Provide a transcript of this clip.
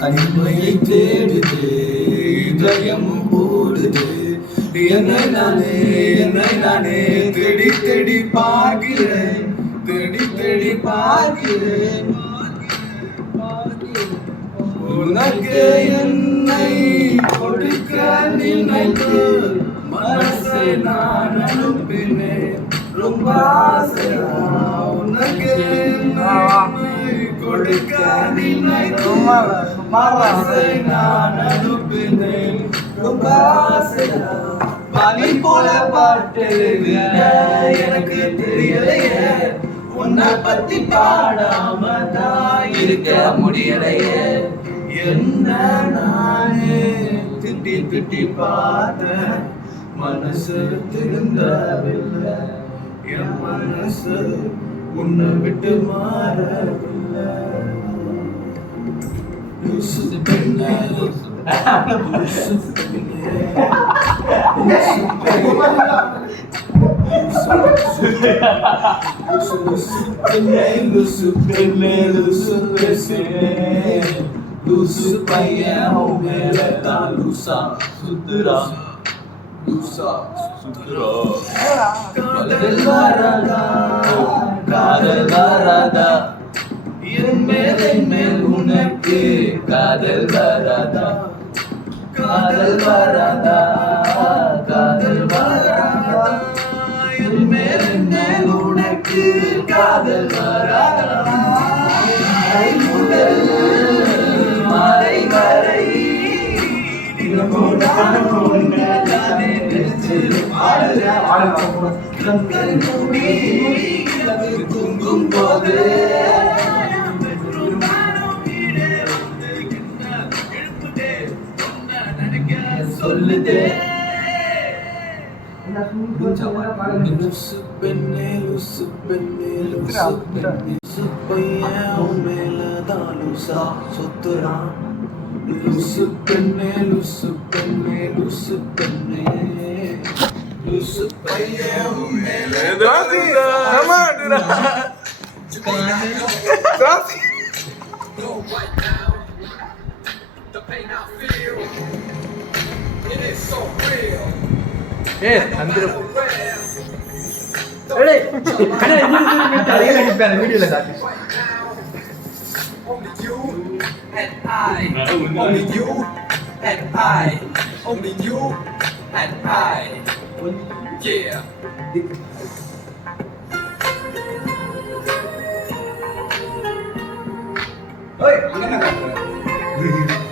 தனிமையை தேடுது இதயம் கூடுது என்னை நானே தேடி தேடி பார்க்கிறேன் உனக்கு என்னை கொடுக்க நினைத்து மனசை நான் அனுப்பினேன் ரொம்ப ஆசையா உனக்கு என்னை கொடுக்க நினைத்து மனசை நான் அனுப்பினேன் ரொம்ப ஆசையா பனி போல பாட்டு எனக்கு தெரியலையே உன்னை பத்தி பாடாம தான் இருக்க முடியலையே என்ன நானே திட்டி பார்த்தேன் மனசு திருந்தவில்லை என் மனசு உன்னை விட்டு மாறவில்லை Lusu payah omela ta lusa sutra kadal varada en mel unakku kadal varada en mel unakku kadal varada ai mudal மாலை வரை தூங்கும் போது சொல்லுதே Lusu penne Only you and I, only you and I, only you and I, yeah. Oi, mana nak?